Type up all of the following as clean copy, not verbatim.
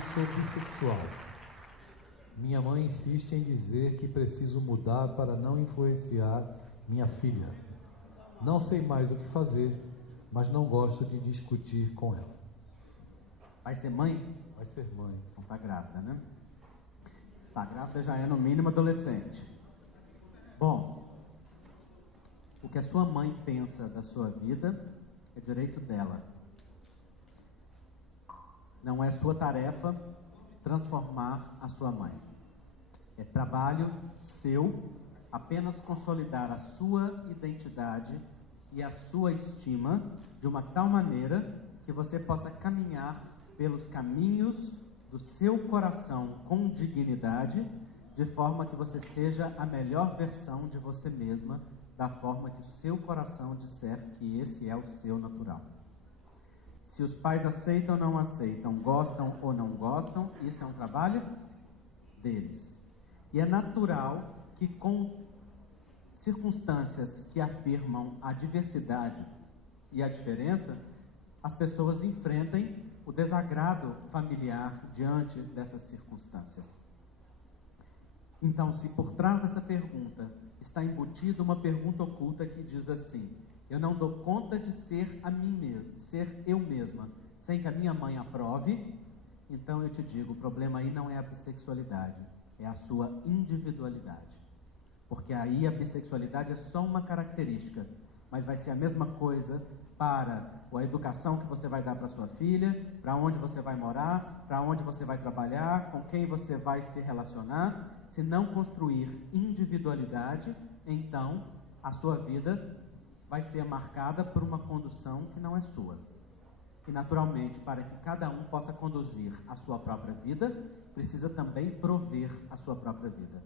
sou bissexual. Minha mãe insiste em dizer que preciso mudar para não influenciar minha filha. Não sei mais o que fazer, mas não gosto de discutir com ela. Vai ser mãe? Vai ser mãe. Não está grávida, né? Está grávida já é no mínimo adolescente. Bom, o que a sua mãe pensa da sua vida é direito dela. Não é sua tarefa transformar a sua mãe. É trabalho seu apenas consolidar a sua identidade e a sua estima de uma tal maneira que você possa caminhar pelos caminhos do seu coração com dignidade, de forma que você seja a melhor versão de você mesma, da forma que o seu coração disser que esse é o seu natural. Se os pais aceitam ou não aceitam, gostam ou não gostam, isso é um trabalho deles. E é natural que com circunstâncias que afirmam a diversidade e a diferença, as pessoas enfrentem o desagrado familiar diante dessas circunstâncias. Então, se por trás dessa pergunta está embutida uma pergunta oculta que diz assim: eu não dou conta de ser a mim mesmo, ser eu mesma, sem que a minha mãe aprove, então eu te digo, o problema aí não é a bissexualidade, é a sua individualidade. Porque aí a bissexualidade é só uma característica, mas vai ser a mesma coisa para a educação que você vai dar para sua filha, para onde você vai morar, para onde você vai trabalhar, com quem você vai se relacionar. Se não construir individualidade, então a sua vida vai ser marcada por uma condução que não é sua. E naturalmente, para que cada um possa conduzir a sua própria vida, precisa também prover a sua própria vida.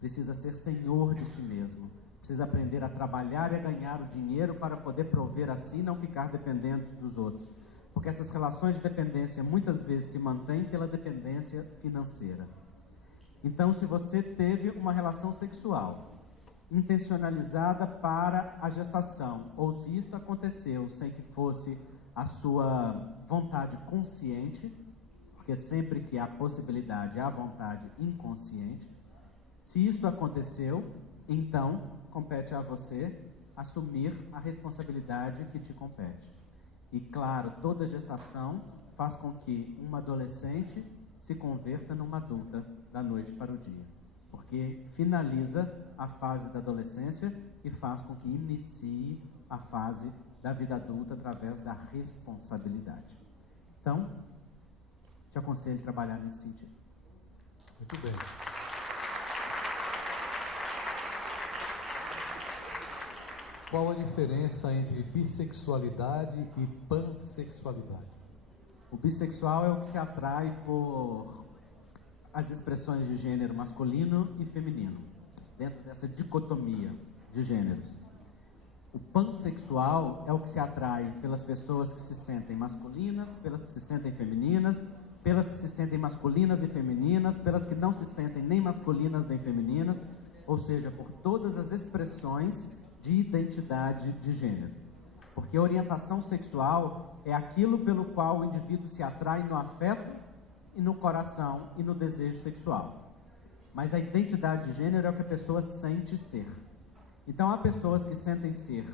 Precisa ser senhor de si mesmo. Precisa aprender a trabalhar e a ganhar o dinheiro para poder prover a si e não ficar dependente dos outros. Porque essas relações de dependência muitas vezes se mantêm pela dependência financeira. Então, se você teve uma relação sexual intencionalizada para a gestação, ou se isso aconteceu sem que fosse a sua vontade consciente, porque sempre que há possibilidade há vontade inconsciente, se isso aconteceu, então compete a você assumir a responsabilidade que te compete. E claro, toda gestação faz com que uma adolescente se converta numa adulta da noite para o dia, porque finaliza a fase da adolescência e faz com que inicie a fase da vida adulta através da responsabilidade. Então, te aconselho a trabalhar nesse sentido. Muito bem. Qual a diferença entre bissexualidade e pansexualidade? O bissexual é o que se atrai por as expressões de gênero masculino e feminino, dentro dessa dicotomia de gêneros. O pansexual é o que se atrai pelas pessoas que se sentem masculinas, pelas que se sentem femininas, pelas que se sentem masculinas e femininas, pelas que não se sentem nem masculinas nem femininas, ou seja, por todas as expressões de identidade de gênero. Porque a orientação sexual é aquilo pelo qual o indivíduo se atrai no afeto e no coração e no desejo sexual. Mas a identidade de gênero é o que a pessoa sente ser. Então há pessoas que sentem ser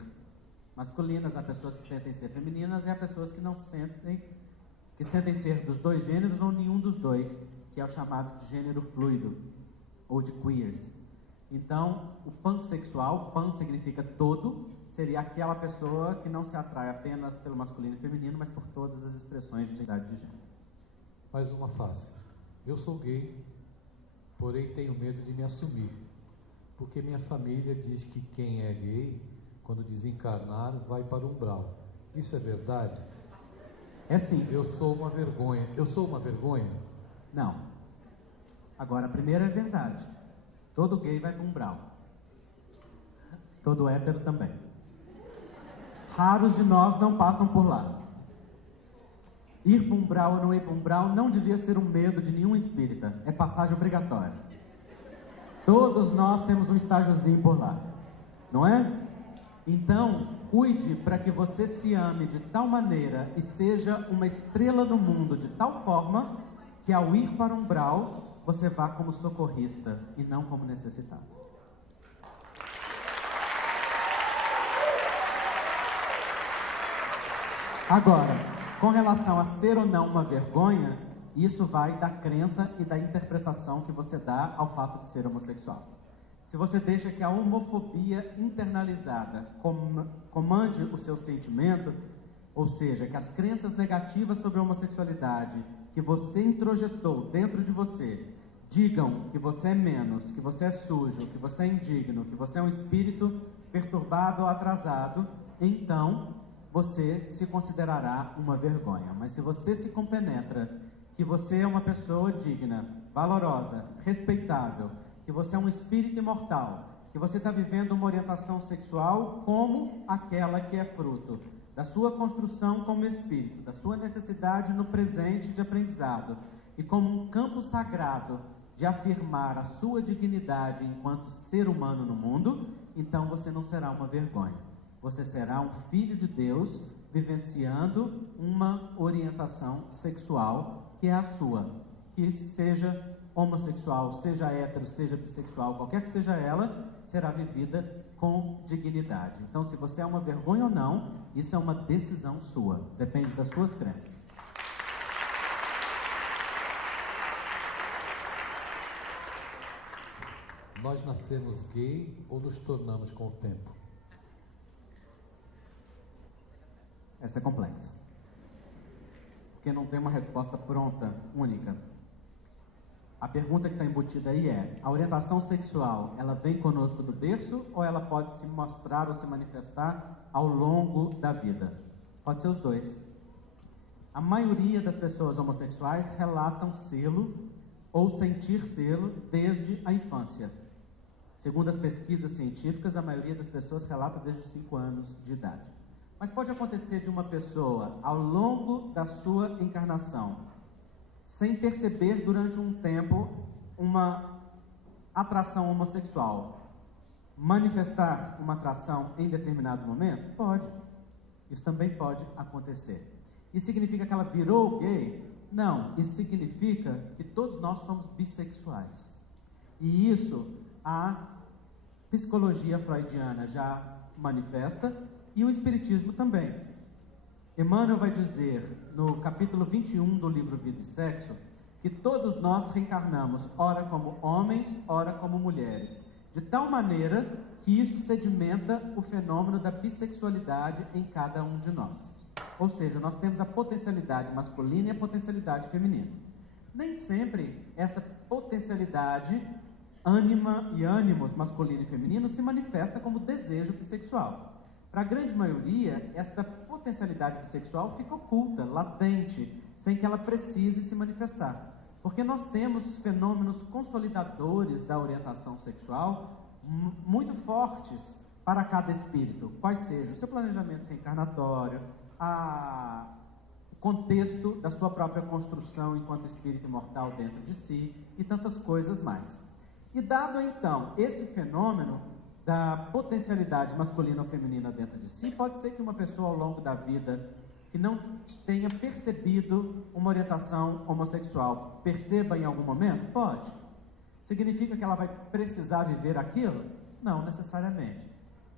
masculinas, há pessoas que sentem ser femininas e há pessoas que não sentem, que sentem ser dos dois gêneros ou nenhum dos dois, que é o chamado de gênero fluido ou de queers. Então, o pansexual, pan significa todo, seria aquela pessoa que não se atrai apenas pelo masculino e feminino, mas por todas as expressões de identidade de gênero. Mais uma face. Eu sou gay, porém tenho medo de me assumir, porque minha família diz que quem é gay, quando desencarnar, vai para o umbral. Isso é verdade? É sim. Eu sou uma vergonha. Eu sou uma vergonha? Não. Agora, a primeira é verdade. Todo gay vai para o umbral. Todo hétero também. Raros de nós não passam por lá. Ir para o umbral ou não ir para o umbral não devia ser um medo de nenhum espírita. É passagem obrigatória. Todos nós temos um estágiozinho por lá. Não é? Então, cuide para que você se ame de tal maneira e seja uma estrela do mundo de tal forma que ao ir para o umbral, você vá como socorrista e não como necessitado. Agora, com relação a ser ou não uma vergonha, isso vai da crença e da interpretação que você dá ao fato de ser homossexual. Se você deixa que a homofobia internalizada comande o seu sentimento, ou seja, que as crenças negativas sobre a homossexualidade que você introjetou dentro de você digam que você é menos, que você é sujo, que você é indigno, que você é um espírito perturbado ou atrasado, então você se considerará uma vergonha. Mas se você se compenetra que você é uma pessoa digna, valorosa, respeitável, que você é um espírito imortal, que você está vivendo uma orientação sexual como aquela que é fruto da sua construção como espírito, da sua necessidade no presente de aprendizado, e como um campo sagrado de afirmar a sua dignidade enquanto ser humano no mundo, então você não será uma vergonha. Você será um filho de Deus vivenciando uma orientação sexual que é a sua, que seja homossexual, seja hétero, seja bissexual, qualquer que seja ela, será vivida com dignidade. Então, se você é uma vergonha ou não, isso é uma decisão sua, depende das suas crenças. Nós nascemos gay ou nos tornamos com o tempo? Essa é complexa, porque não tem uma resposta pronta, única. A pergunta que está embutida aí é: a orientação sexual, ela vem conosco do berço ou ela pode se mostrar ou se manifestar ao longo da vida? Pode ser os dois. A maioria das pessoas homossexuais relatam sê-lo ou sentir sê-lo desde a infância. Segundo as pesquisas científicas, a maioria das pessoas relata desde os 5 anos de idade. Mas pode acontecer de uma pessoa, ao longo da sua encarnação, sem perceber durante um tempo uma atração homossexual, manifestar uma atração em determinado momento? Pode. Isso também pode acontecer. Isso significa que ela virou gay? Não. Isso significa que todos nós somos bissexuais. E isso a psicologia freudiana já manifesta e o espiritismo também. Emmanuel vai dizer, no capítulo 21 do livro Vida e Sexo, que todos nós reencarnamos, ora como homens, ora como mulheres, de tal maneira que isso sedimenta o fenômeno da bissexualidade em cada um de nós. Ou seja, nós temos a potencialidade masculina e a potencialidade feminina. Nem sempre essa potencialidade, ânima e ânimos masculino e feminino, se manifesta como desejo bissexual. Para a grande maioria, esta potencialidade bissexual fica oculta, latente, sem que ela precise se manifestar. Porque nós temos fenômenos consolidadores da orientação sexual muito fortes para cada espírito, quais sejam o seu planejamento reencarnatório, o contexto da sua própria construção enquanto espírito imortal dentro de si e tantas coisas mais. E dado então esse fenômeno da potencialidade masculina ou feminina dentro de si, pode ser que uma pessoa ao longo da vida que não tenha percebido uma orientação homossexual, perceba em algum momento? Pode. Significa que ela vai precisar viver aquilo? Não necessariamente.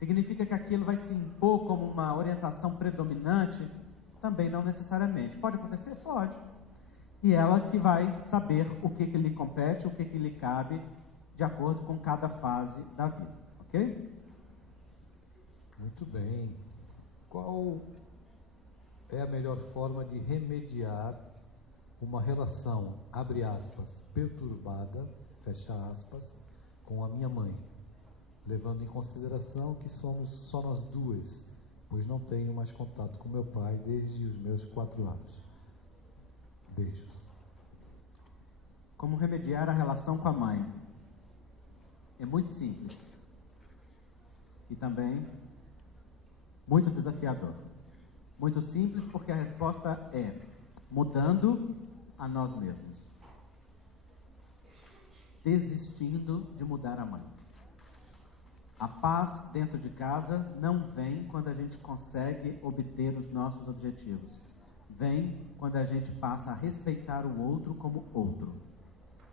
Significa que aquilo vai se impor como uma orientação predominante? Também não necessariamente. Pode acontecer? Pode. E ela que vai saber o que lhe compete, o que lhe cabe, de acordo com cada fase da vida. Ok? Muito bem. Qual é a melhor forma de remediar uma relação, abre aspas, perturbada, fecha aspas, com a minha mãe, levando em consideração que somos só nós duas, pois não tenho mais contato com meu pai desde os meus 4 anos. Beijos. Como remediar a relação com a mãe? É muito simples. E também muito desafiador. Muito simples porque a resposta é mudando a nós mesmos. Desistindo de mudar a mãe. A paz dentro de casa não vem quando a gente consegue obter os nossos objetivos. vem quando a gente passa a respeitar o outro como outro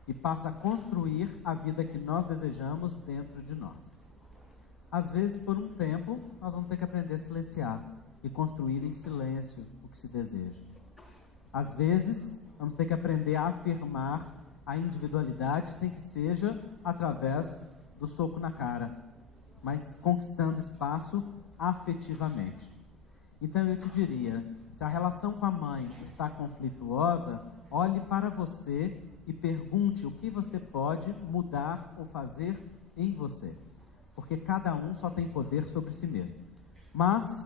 e passa a construir a vida que nós desejamos dentro de nós. Às vezes, por um tempo, nós vamos ter que aprender a silenciar e construir em silêncio o que se deseja. Às vezes, vamos ter que aprender a afirmar a individualidade sem que seja através do soco na cara, mas conquistando espaço afetivamente. Então eu te diria, se a relação com a mãe está conflituosa, olhe para você e pergunte o que você pode mudar ou fazer em você. Porque cada um só tem poder sobre si mesmo. Mas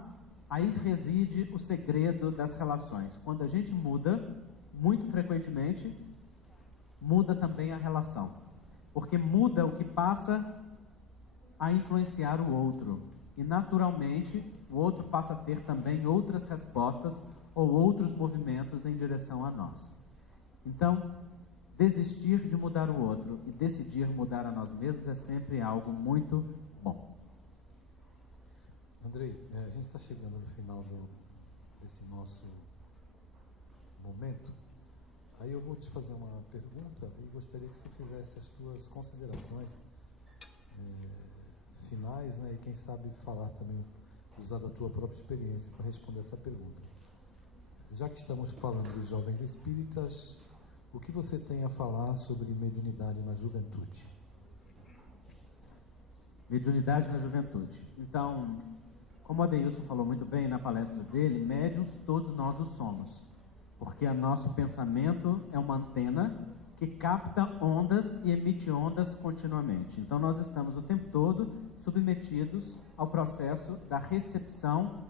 aí reside o segredo das relações. Quando a gente muda, muito frequentemente, muda também a relação. Porque muda o que passa a influenciar o outro. E naturalmente, o outro passa a ter também outras respostas ou outros movimentos em direção a nós. Então, desistir de mudar o outro e decidir mudar a nós mesmos é sempre algo muito bom. Andrei, a gente está chegando no final desse nosso momento. Aí eu vou te fazer uma pergunta e gostaria que você fizesse as suas considerações finais, né? E quem sabe falar também, usar da tua própria experiência para responder essa pergunta. Já que estamos falando de jovens espíritas, o que você tem a falar sobre mediunidade na juventude? Mediunidade na juventude. Então, como o Adeilson falou muito bem na palestra dele, médiuns todos nós o somos, porque o nosso pensamento é uma antena que capta ondas e emite ondas continuamente. Então nós estamos o tempo todo submetidos ao processo da recepção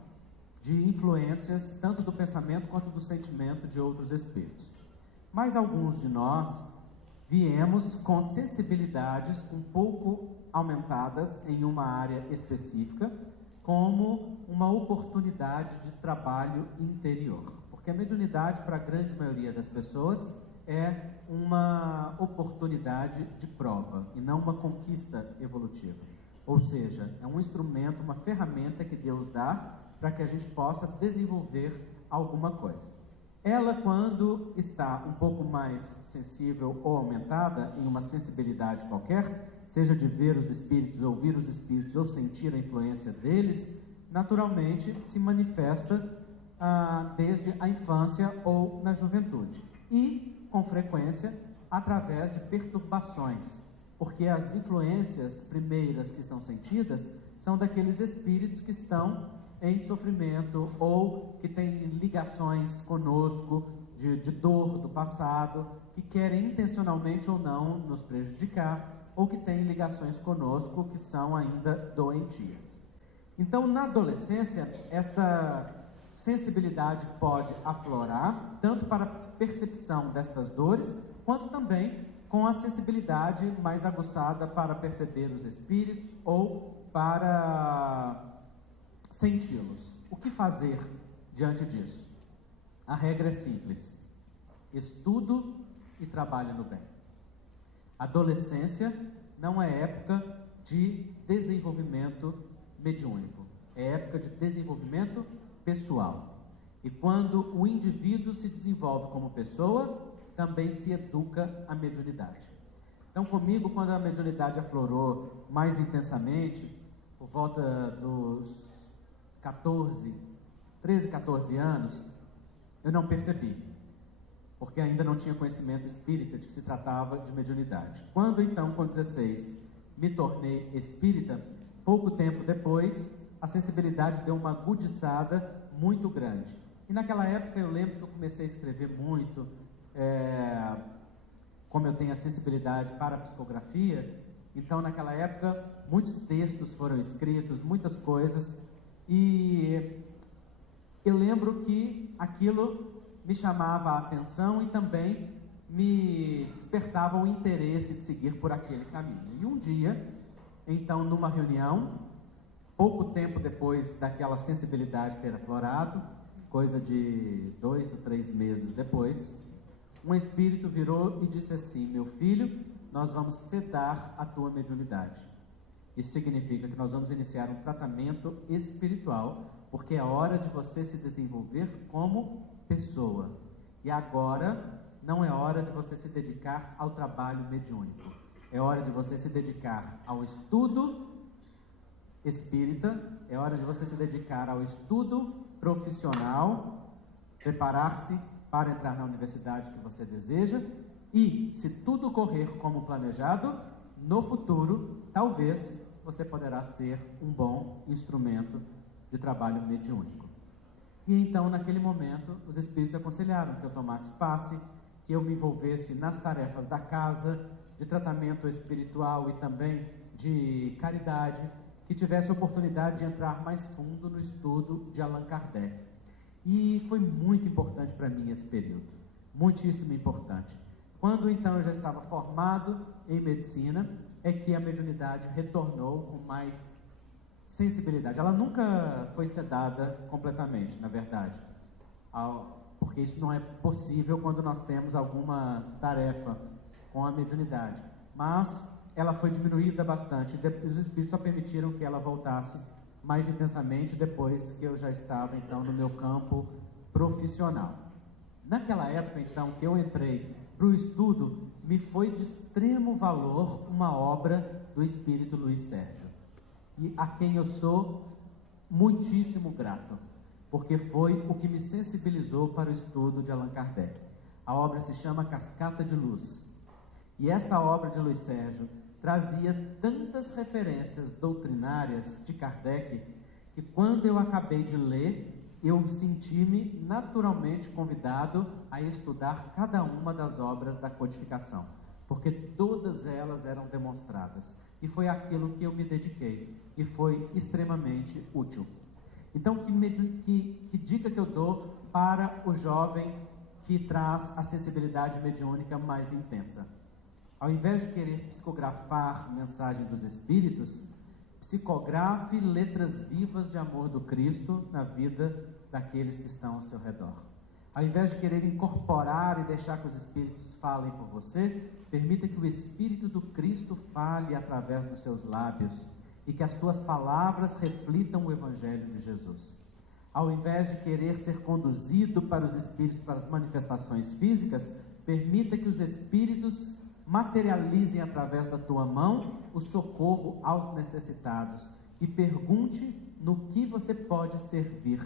de influências tanto do pensamento quanto do sentimento de outros espíritos. Mas alguns de nós viemos com sensibilidades um pouco aumentadas em uma área específica, como uma oportunidade de trabalho interior. Porque a mediunidade, para a grande maioria das pessoas, é uma oportunidade de prova e não uma conquista evolutiva. Ou seja, é um instrumento, uma ferramenta que Deus dá para que a gente possa desenvolver alguma coisa. Ela, quando está um pouco mais sensível ou aumentada em uma sensibilidade qualquer, seja de ver os espíritos, ouvir os espíritos ou sentir a influência deles, naturalmente se manifesta desde a infância ou na juventude. E, com frequência, através de perturbações, porque as influências primeiras que são sentidas são daqueles espíritos que estão em sofrimento ou que têm ligações conosco de dor do passado, que querem intencionalmente ou não nos prejudicar, ou que têm ligações conosco que são ainda doentias. Então, na adolescência, esta sensibilidade pode aflorar, tanto para a percepção destas dores, quanto também com a sensibilidade mais aguçada para perceber os espíritos ou para senti-los. O que fazer diante disso? A regra é simples: estudo e trabalho no bem. Adolescência não é época de desenvolvimento mediúnico, é época de desenvolvimento pessoal. E quando o indivíduo se desenvolve como pessoa, também se educa a mediunidade. Então, comigo, quando a mediunidade aflorou mais intensamente, por volta dos 13, 14 anos, eu não percebi, porque ainda não tinha conhecimento espírita de que se tratava de mediunidade. Quando então, com 16, me tornei espírita, pouco tempo depois, a sensibilidade deu uma agudiçada muito grande. E naquela época eu lembro que eu comecei a escrever muito, como eu tenho a sensibilidade para a psicografia, então naquela época muitos textos foram escritos, muitas coisas, e eu lembro que aquilo me chamava a atenção e também me despertava o interesse de seguir por aquele caminho. E um dia, então, numa reunião, pouco tempo depois daquela sensibilidade ter aflorado, coisa de 2 ou 3 meses depois, um espírito virou e disse assim: meu filho, nós vamos sedar a tua mediunidade. Isso significa que nós vamos iniciar um tratamento espiritual, porque é hora de você se desenvolver como pessoa. E agora não é hora de você se dedicar ao trabalho mediúnico. É hora de você se dedicar ao estudo espírita, é hora de você se dedicar ao estudo profissional, preparar-se para entrar na universidade que você deseja e, se tudo correr como planejado, no futuro, talvez, você poderá ser um bom instrumento de trabalho mediúnico. E então, naquele momento, os espíritos aconselharam que eu tomasse passe, que eu me envolvesse nas tarefas da casa, de tratamento espiritual e também de caridade, que tivesse a oportunidade de entrar mais fundo no estudo de Allan Kardec. E foi muito importante para mim esse período, muitíssimo importante. Quando então eu já estava formado em medicina, é que a mediunidade retornou com mais sensibilidade. Ela nunca foi sedada completamente, na verdade, porque isso não é possível quando nós temos alguma tarefa com a mediunidade. Mas ela foi diminuída bastante, os espíritos só permitiram que ela voltasse mais intensamente depois que eu já estava então no meu campo profissional. Naquela época então que eu entrei para o estudo, me foi de extremo valor uma obra do espírito Luiz Sérgio, e a quem eu sou muitíssimo grato, porque foi o que me sensibilizou para o estudo de Allan Kardec. A obra se chama Cascata de Luz, e esta obra de Luiz Sérgio trazia tantas referências doutrinárias de Kardec, que quando eu acabei de ler, eu senti-me naturalmente convidado a estudar cada uma das obras da codificação, porque todas elas eram demonstradas, e foi aquilo que eu me dediquei, e foi extremamente útil. Então, que dica que eu dou para o jovem que traz a sensibilidade mediúnica mais intensa? Ao invés de querer psicografar mensagem dos Espíritos, psicografe letras vivas de amor do Cristo na vida daqueles que estão ao seu redor. Ao invés de querer incorporar e deixar que os Espíritos falem por você, permita que o Espírito do Cristo fale através dos seus lábios e que as suas palavras reflitam o Evangelho de Jesus. Ao invés de querer ser conduzido para os Espíritos, para as manifestações físicas, permita que os Espíritos materializem através da tua mão o socorro aos necessitados e pergunte no que você pode servir,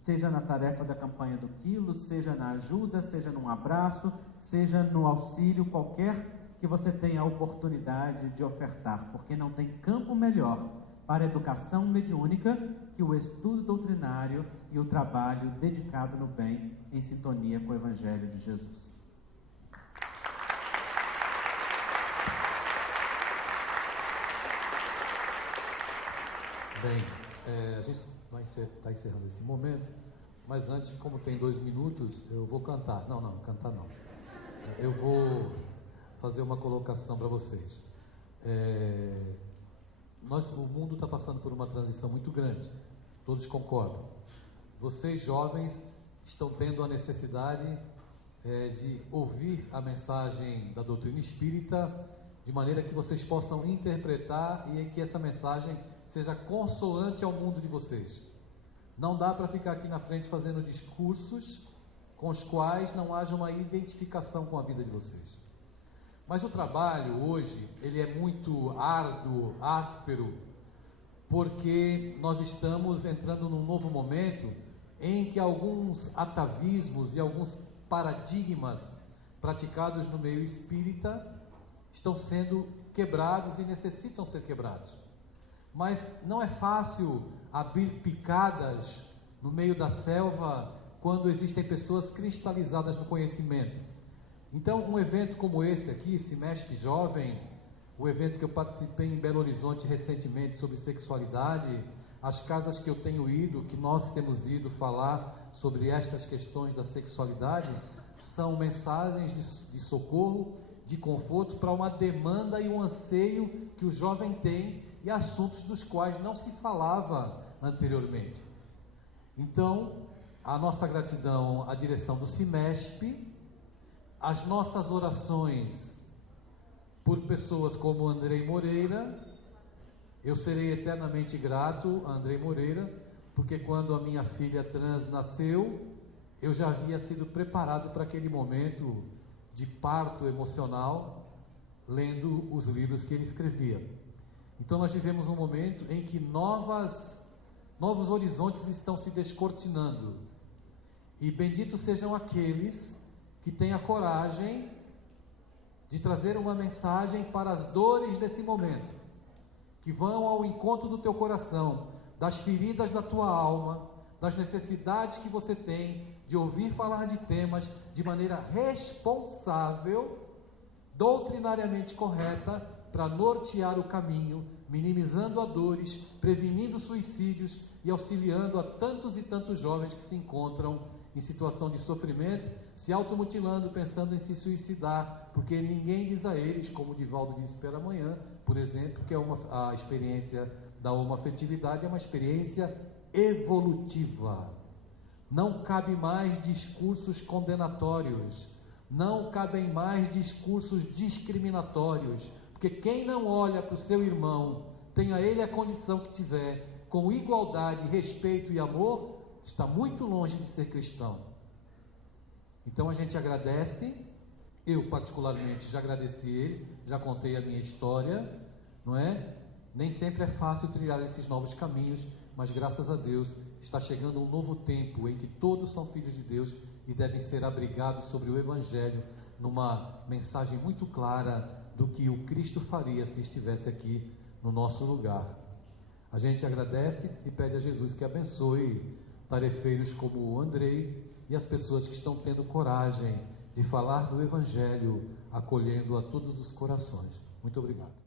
seja na tarefa da campanha do quilo, seja na ajuda, seja num abraço, seja no auxílio qualquer que você tenha a oportunidade de ofertar, porque não tem campo melhor para a educação mediúnica que o estudo doutrinário e o trabalho dedicado no bem em sintonia com o Evangelho de Jesus. Bem, a gente vai estar encerrando esse momento, mas antes, como tem 2 minutos, eu vou cantar. Não, cantar não. Eu vou fazer uma colocação para vocês. O mundo está passando por uma transição muito grande, todos concordam. Vocês jovens estão tendo a necessidade de ouvir a mensagem da doutrina espírita de maneira que vocês possam interpretar e que essa mensagem seja consoante ao mundo de vocês. Não dá para ficar aqui na frente fazendo discursos com os quais não haja uma identificação com a vida de vocês. Mas o trabalho hoje, ele é muito árduo, áspero, porque nós estamos entrando num novo momento em que alguns atavismos e alguns paradigmas praticados no meio espírita estão sendo quebrados e necessitam ser quebrados. Mas não é fácil abrir picadas no meio da selva quando existem pessoas cristalizadas no conhecimento. Então, um evento como esse aqui, Semestre Jovem, o evento que eu participei em Belo Horizonte recentemente sobre sexualidade, as casas que eu tenho ido, que nós temos ido falar sobre estas questões da sexualidade, são mensagens de socorro, de conforto para uma demanda e um anseio que o jovem tem e assuntos dos quais não se falava anteriormente. Então, a nossa gratidão à direção do Semestre, as nossas orações por pessoas como Andrei Moreira. Eu serei eternamente grato a Andrei Moreira, porque quando a minha filha trans nasceu, eu já havia sido preparado para aquele momento de parto emocional, lendo os livros que ele escrevia. Então nós vivemos um momento em que novos horizontes estão se descortinando. E benditos sejam aqueles que têm a coragem de trazer uma mensagem para as dores desse momento, que vão ao encontro do teu coração, das feridas da tua alma, das necessidades que você tem de ouvir falar de temas de maneira responsável, doutrinariamente correta, para nortear o caminho, minimizando as dores, prevenindo suicídios e auxiliando a tantos e tantos jovens que se encontram em situação de sofrimento, se automutilando, pensando em se suicidar, porque ninguém diz a eles, como o Divaldo disse pela manhã, por exemplo, que a experiência da homoafetividade é uma experiência evolutiva. Não cabe mais discursos condenatórios, não cabem mais discursos discriminatórios, porque quem não olha para o seu irmão, tenha ele a condição que tiver, com igualdade, respeito e amor, está muito longe de ser cristão. Então a gente agradece, eu particularmente já agradeci ele, já contei a minha história, não é? Nem sempre é fácil trilhar esses novos caminhos, mas graças a Deus está chegando um novo tempo em que todos são filhos de Deus e devem ser abrigados sobre o Evangelho, numa mensagem muito clara do que o Cristo faria se estivesse aqui no nosso lugar. A gente agradece e pede a Jesus que abençoe tarefeiros como o Andrei e as pessoas que estão tendo coragem de falar do Evangelho, acolhendo a todos os corações. Muito obrigado.